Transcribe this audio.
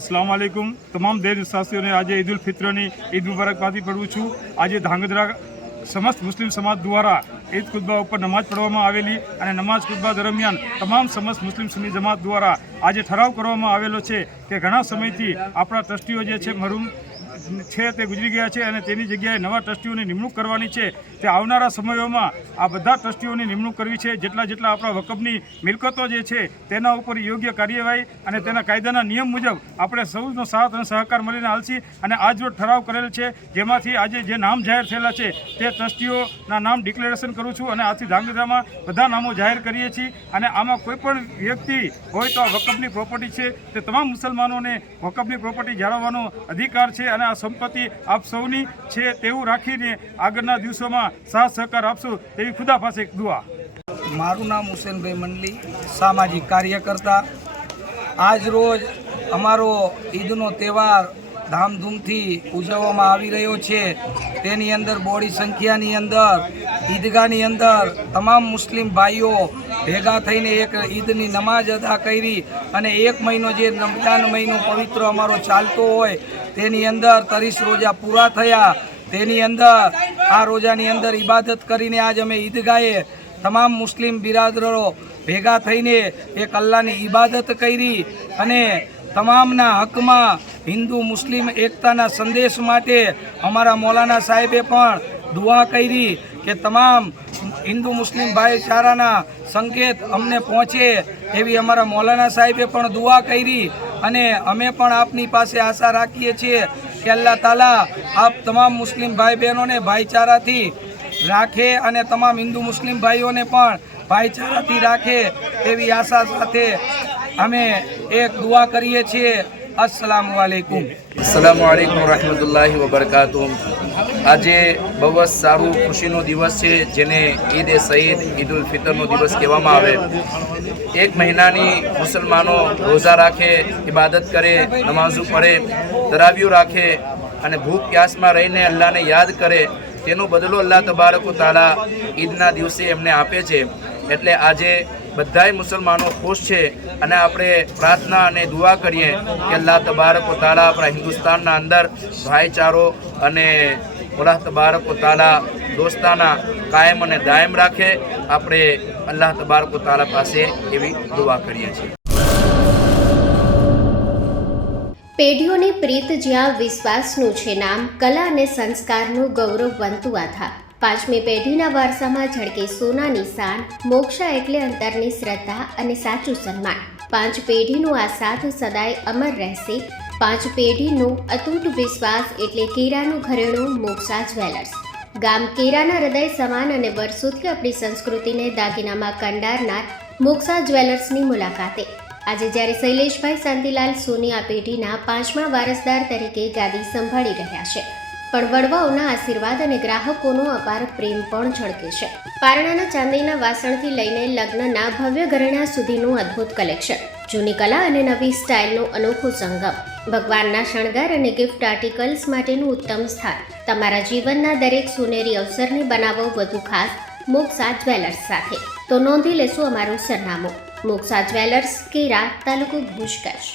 अस्सलाम वालेकुम तमाम देश विश्वासियों ने आज ईद उल फित्रनी ईद मुबारकबादी पढ़ूँ छूँ। आज धांगध्रा समस्त मुस्लिम समाज द्वारा ईद खुतबा पर नमाज पढ़वामां आवेली अने नमाज खुतबा दरमियान तमाम समस्त मुस्लिम सुन्नी जमात द्वारा आज ठराव करवामां आवेलो छे कि घणा समयथी आपणा ट्रस्टीओ जे छे मरूम છે તે ગુજરી ગયા છે અને તેની જગ્યાએ નવા ટ્રસ્ટીઓની નિમણૂક કરવાની છે। તે આવનારા સમયોમાં આ બધા ટ્રસ્ટીઓની નિમણૂક કરવી છે। જેટલા આપણા વકફની મિલકતો જે છે તેના ઉપર યોગ્ય કાર્યવાહી અને તેના કાયદાના નિયમ મુજબ આપણે સૌનો સાથ અને સહકાર મળીને હાલશી અને આજ રોજ ઠરાવ કરેલ છે, જેમાંથી આજે જે નામ જાહેર થયેલા છે તે ટ્રસ્ટીઓના નામ ડિક્લેરેશન કરું છું અને આથી ધાંગધ્રામાં બધા નામો જાહેર કરીએ છીએ। અને આમાં કોઈ પણ વ્યક્તિ હોય તો આ વકફની પ્રોપર્ટી છે તે તમામ મુસલમાનોને વકફની પ્રોપર્ટી જાળવવાનો અધિકાર છે અને આ સંપત્તિ આપ સૌની છે તેવું રાખીને આગળના દિવસોમાં સાથ સહકાર આપશું તેવી ખુદા પાસે એક દુઆ। મારું નામ હુસેનભાઈ મંડલી, સામાજિક કાર્યકર્તા। આજ રોજ અમારો ઈદનો તહેવાર ધામધૂમથી ઉજવવામાં આવી રહ્યો છે। તેની અંદર બોડી સંખ્યાની અંદર ઈદગાહની અંદર તમામ મુસ્લિમ ભાઈઓ ભેગા થઈને એક ઈદની નમાજ અદા કરી અને એક મહિનો જે રમજાન મહિનો પવિત્ર અમારો ચાલતો હોય તેની અંદર 30 રોજા પૂરા થયા। તેની અંદર આ રોજાની અંદર ઇબાદત કરીને આજ અમે ઈદગાહે તમામ મુસ્લિમ બિરાદરો ભેગા થઈને એક અલ્લાહની ઇબાદત કરી અને તમામના હકમાં હિન્દુ મુસ્લિમ એકતાના સંદેશ માટે અમારા મૌલાના સાહેબે પણ દુઆ કરી કે તમામ હિન્દુ મુસ્લિમ ભાઈચારાના સંકેત અમને પહોંચે એવી અમારા મૌલાના સાહેબે પણ દુઆ કરી અને અમે પણ આપની પાસે આશા રાખીએ છીએ કે અલ્લાહ તાલા આપ તમામ મુસ્લિમ ભાઈ બહેનોને ભાઈચારાથી રાખે અને તમામ હિન્દુ મુસ્લિમ ભાઈઓને પણ ભાઈચારાથી રાખે એવી આશા સાથે અમે એક દુઆ કરીએ છીએ। अस्सलामु अलैकुम। अस्सलामु अलैकुम रहमतुल्लाहि व बरकातुहू। આજે બહુ જ સારું ખુશીનો દિવસ છે જેને ઈદ એ સઈદ ઈદ ઉલ ફિતરનો દિવસ કહેવામાં આવે। એક મહિનાની મુસલમાનો રોઝા રાખે, ઇબાદત કરે, નમાઝો પડે, તરાવીઓ રાખે અને ભૂખ પ્યાસમાં રહીને અલ્લાહને યાદ કરે, તેનો બદલો અલ્લાહ તબારક વ તઆલા ઈદના દિવસે એમને આપે છે। એટલે આજે બધાય મુસલમાનો ખુશ છે અને આપણે પ્રાર્થના અને દુઆ કરીએ કે અલ્લાહ તબારક વ તઆલા આપણા હિન્દુસ્તાનના અંદર ભાઈચારો અને અલ્લાહ તબારક વ તઆલા દોસ્તાના કાયમ અને દાયમ રાખે। આપણે અલ્લાહ તબારક વ તઆલા પાસે એવી દુઆ કરીએ છીએ। પેઢીઓની પ્રીત જ્યાં વિશ્વાસનું છે નામ, કલા અને સંસ્કારનું ગૌરવ બનતું આધાર। 5મી પેઢીના વારસામાં ઝળકે સોનાની શાન, મોક્ષા એટલે અંતરની શ્રદ્ધા અને સાચું સન્માન। 5 પેઢીનું આ સાથ સદાય અમર રહેશે। 5 પેઢીનું અતૂટ વિશ્વાસ એટલે કેરાનું ઘરેણું મોક્ષા જ્વેલર્સ। ગામ કેરાના હૃદય સમાન અને વર્ષોથી આપણી સંસ્કૃતિને દાગીનામાં કંડારનાર મોક્ષા જ્વેલર્સની મુલાકાતે આજે જ્યારે શૈલેષભાઈ શાંતિલાલ સોની આ પેઢીના 5મા વારસદાર તરીકે ગાદી સંભાળી રહ્યા છે, પણ વડવાઓના આશીર્વાદ અને ગ્રાહકોનો અપાર પ્રેમ પણ ઝળકે છે। પારણાના ચાંદીના વાસણથી લઈને લગ્નના ભવ્ય ઘરેણા સુધીનું અદ્ભુત કલેક્શન, જૂની કલા અને નવી સ્ટાઇલનો અનોખો સંગમ, ભગવાનના શણગાર અને ગિફ્ટ આર્ટિકલ્સ માટેનું ઉત્તમ સ્થાન। તમારા જીવનના દરેક સોનેરી અવસરને બનાવો વધુ ખાસ મોક્ષા જ્વેલર્સ સાથે। તો નોંધી લેશો અમારું સરનામું, મોક્ષા જ્વેલર્સ, કેરા, તાલુકો ભુજ, કચ્છ।